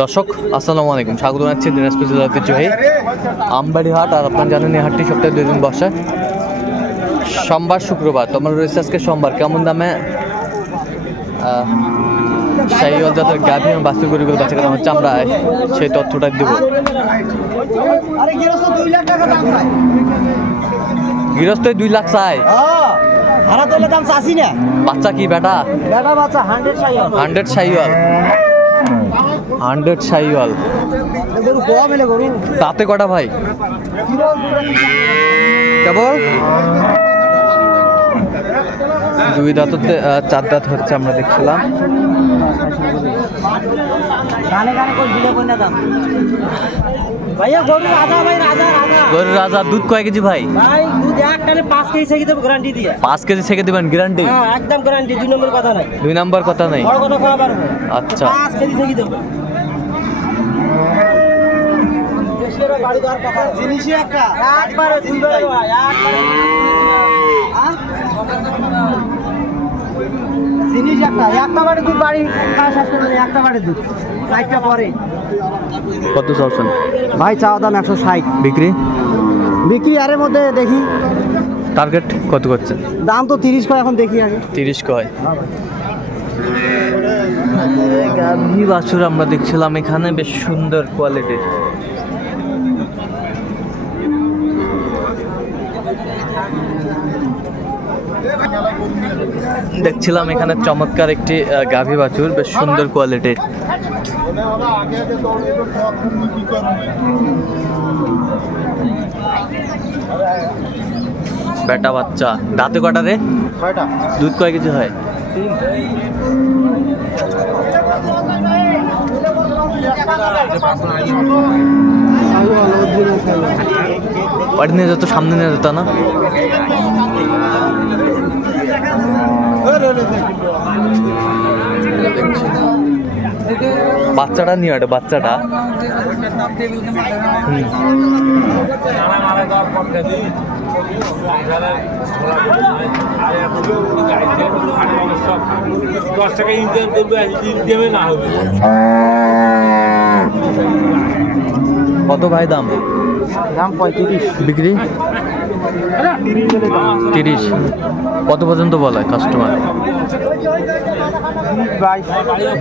দর্শক আসসালামু আলাইকুম। স্বাগত জানাচ্ছি দিনাজপুর জেলার ঐতিহ্যবাহী আমবাড়ি হাট আর আপনার জানেন এই হাটটি সপ্তাহে দুই দিন বসে। সোমবার শুক্রবার তোমার রয়েছে আজকে সোমবার। কেমন দামে শাহিওয়াল জাতের গাভী এবং বাস্তু গরুগুলো বাচ্চা কেনা হচ্ছে আমরা সেই তথ্যটা দেব। গৃহস্থ দুই লাখ চাই ভাড়া তোলে দাম চাষি না। বাচ্চা কি বেটা? বেটা বাচ্চা hundred hundred Sahiwal. Hundred Sahiwal. তাতে কটা ভাই? কেবল? দুই দাঁততে চার দাঁত হচ্ছে আমরা দেখছিলাম। ভাইয়া গরু রাজা ভাই রাজা রাজা। গরুর রাজা দুধ কয় কেজি ভাই? ভাই দুধ এক টানে পাঁচ কেজি থেকে দেবো গ্যারান্টি দিয়ে। পাঁচ কেজি থেকে দেবেন গ্যারান্টি হ্যাঁ একদম গ্যারান্টি দুই নম্বর কথা নাই। দুই নম্বর কথা নাই। বড় কথা খাওয়া পারব আচ্ছা। পাঁচ কেজি থেকে দেবো। জিনিসই একটা। একবারে দুইবারে ভাই একবারে হ্যাঁ? জিনিস একটা একটা বাড়ি দুধ বাড়ি খাওয়া শেষ করে একটা বাড়ি দুধ। চারটা পরে। কত চাওছেন ভাই চাওয়া দাম একশো ষাট। বিক্রি? বিক্রি আরের মধ্যে দেখি। টার্গেট কত করছেন? দাম তো তিরিশ কয় এখন দেখি আগে। তিরিশ কয়। গাভী বাছুর আমরা দেখছিলাম এখানে বেশ সুন্দর কোয়ালিটির দেখছিলাম এখানে চমৎকার একটি গাভী বাছুর বেশ সুন্দর কোয়ালিটির বেটা বাচ্চা। দাঁতে কটা রে? দুধ কয় কিছু হয়? বাড়ি নিয়ে যেত সামনে নিয়ে যেত না? বাচ্চাটা নিয়ে ওটা বাচ্চাটা। দশ টাকা ইনকাম করবে ইনকামে না হবে কত ভাই দাম? দাম পঁয়ত্রিশ। বিক্রি? তিরিশ। কত পর্যন্ত বলে কাস্টমার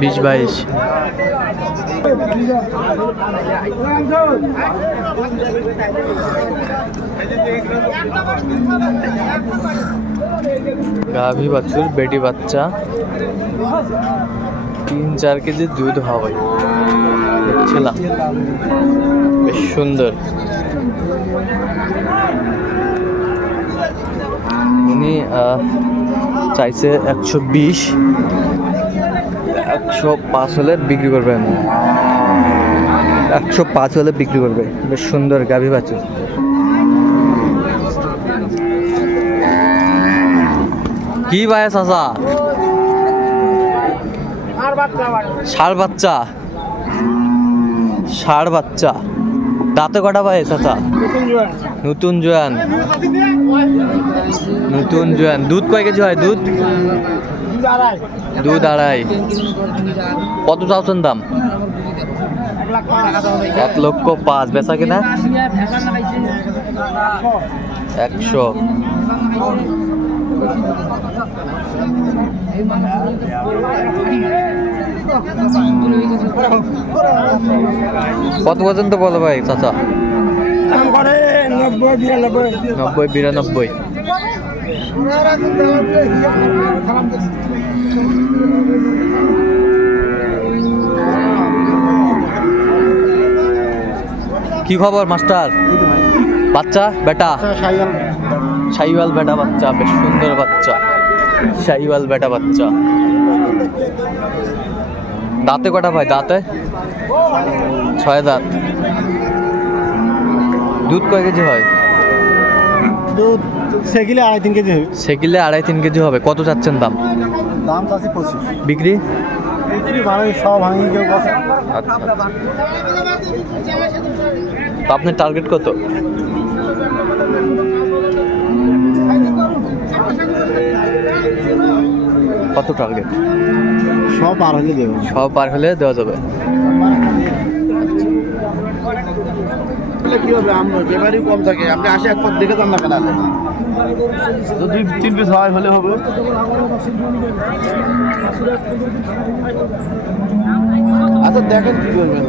বিশ বাইশ। গাভী বাছুর, বেটি বাচ্চা। তিন, চার কেজি দুধ হবে। দেখছিলাম বেশ সুন্দর। উনি চাইছে একশো বিশ, একশো পাঁচ হলে বিক্রি করবেন। একশো পাঁচ হলে বিক্রি করবে। বেশ সুন্দর গাভী বাছুর। কি ভাই চাচা? ষাড় বাচ্চা। ষাড় বাচ্চা। দাঁতে কটা ভাই চাচা? নতুন জোয়ান। নতুন জোয়ান। দুধ কয় কেজি হয় দুধ? দুধ আড়াই। কত চাওছেন দাম? এক লক্ষ পাঁচ, বেচা কিনা? একশো। কত পর্যন্ত বলো ভাই, চাচা? নব্বই, বিরানব্বই। কি খবর, মাস্টার? বাচ্চা, বেটা? সাইওয়াল বেটা বাচ্চা, বেশ সুন্দর বাচ্চা। শাহিওয়াল বেটা বাচ্চা। দাঁতে কটা ভাই, দাঁতে? ছয় দাঁত। দুধ কয় কেজি হয়? দুধ সেগিলে আড়াই তিন কেজি হবে সেকিলে আড়াই তিন কেজি হবে। কত চাচ্ছেন দাম? দাম চাষি পঁচিশ। বিক্রি? বিক্রি সব ভাঙি কেউ আচ্ছা তো আপনার টার্গেট কত? কত টার্গেট সব পার হলে দেবো। সব পার হলে দেওয়া যাবে। কি হবে? আমরা বেমারি কম থাকে। আপনি আসে একবার দেখে যান না কেন? দুই তিন পিস হয় হলে হবে। আচ্ছা দেখেন কি করবেন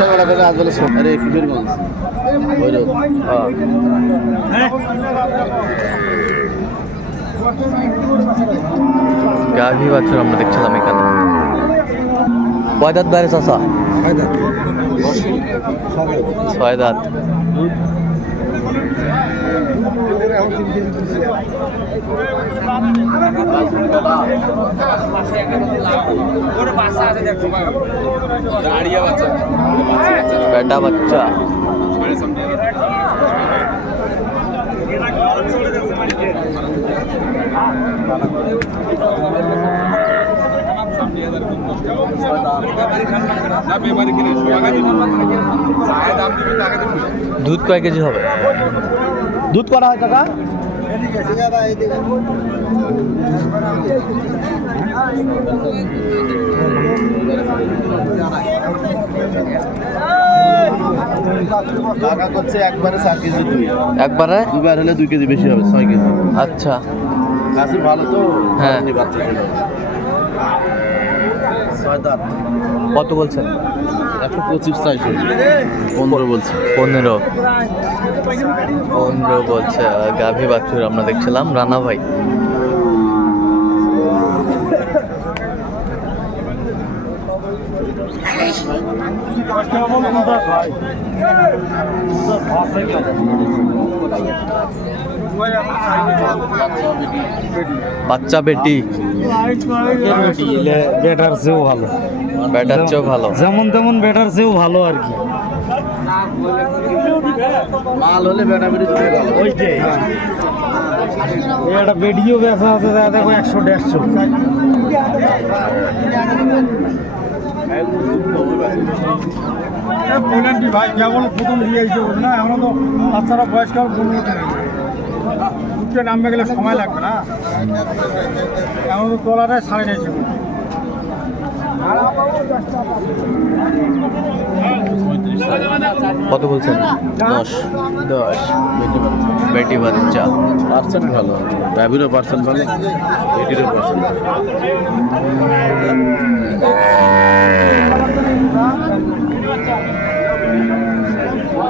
বেড়া করে আজ বলে আরে কি করবেন ওই রকম গাভী বাছুর আমরা দেখছিলাম এখানে। কয় দাঁত বাইরে চাষা ছয় দাঁত। বেটা বাচ্চা। দুধ কয় কেজি হবে? দুধ করা হয় টাকা টাকা করছে একবারে? চার কেজি দুই একবারে দুবার হলে দুই কেজি বেশি হবে ছয় কেজি। আচ্ছা। গাছের ভালো তো হ্যাঁ। এমনি বাচ্চা ছিল। ছয় দাঁত কত বলছেন? একশো পঁচিশ চাইছে পনেরো বলছে। পনেরো। পনেরো বলছে গাভী বাছুর আমরা দেখছিলাম রানা ভাই। বাচ্চা বেটি। বেটার চেয়েও ভালো। ব্যাটার চেয়েও ভালো। যেমন তেমন বেটার চেয়েও ভালো আর কি। মাল হলে বেটা বেটি দুটোই ভালো। একটা বেডিও বেচা আছে যা দেখো একশো দেড়শো। ভাই কেবল প্রথম দিয়ে না এখনও তো বাচ্চারা বয়স্ক উঠতে নামবে গেলে সময় লাগবে না। এখন তো তোলাটাই সাড়ে নিয়েছে কত বলছেন? দশ। দশ। বেটি বাচ্চা পার্সেন্ট ভালো। গাভীরও পার্সেন্ট ভালো বেটিরও পার্সেন্ট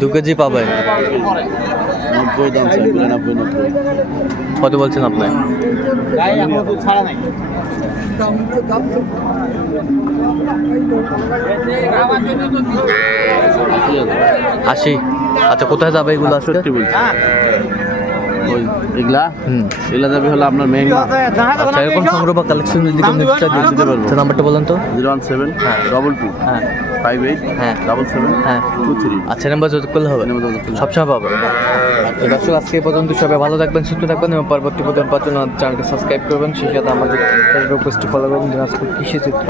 দু কেজি পাবে। নব্বই দাম চাই বিরানব্বই নব্বই কত বলছেন আপনি? আশি। আচ্ছা কোথায় যাবে এগুলো আজকে? বলছি। ওই এগুলা হুম। এগুলা যাবে হলো আপনার আচ্ছা এরকম সংগ্রহ বা কালেকশন যদি কেউ নিতে চায় দিতে পারব। আচ্ছা, নাম্বারটা বলেন তো। জিরো ওয়ান সেভেন হ্যাঁ। ডবল টু হ্যাঁ। ফাইভ এইট হ্যাঁ। ডাবল সেভেন হ্যাঁ। টু থ্রি আচ্ছা নাম্বার যত করলে হবে? নাম্বার যোগাযোগ করলে হবে। সবসময় পাবে। তো দর্শক আজকে পর্যন্ত সবাই ভালো থাকবেন সুস্থ থাকবেন এবং পরবর্তী প্রতিদিন পাচ্ছেন চ্যানেলকে সাবস্ক্রাইব করবেন। সেই সাথে আমাদের ফেসবুক পেজটি ফলো করবেন। দিনাজপুর কৃষি চিত্র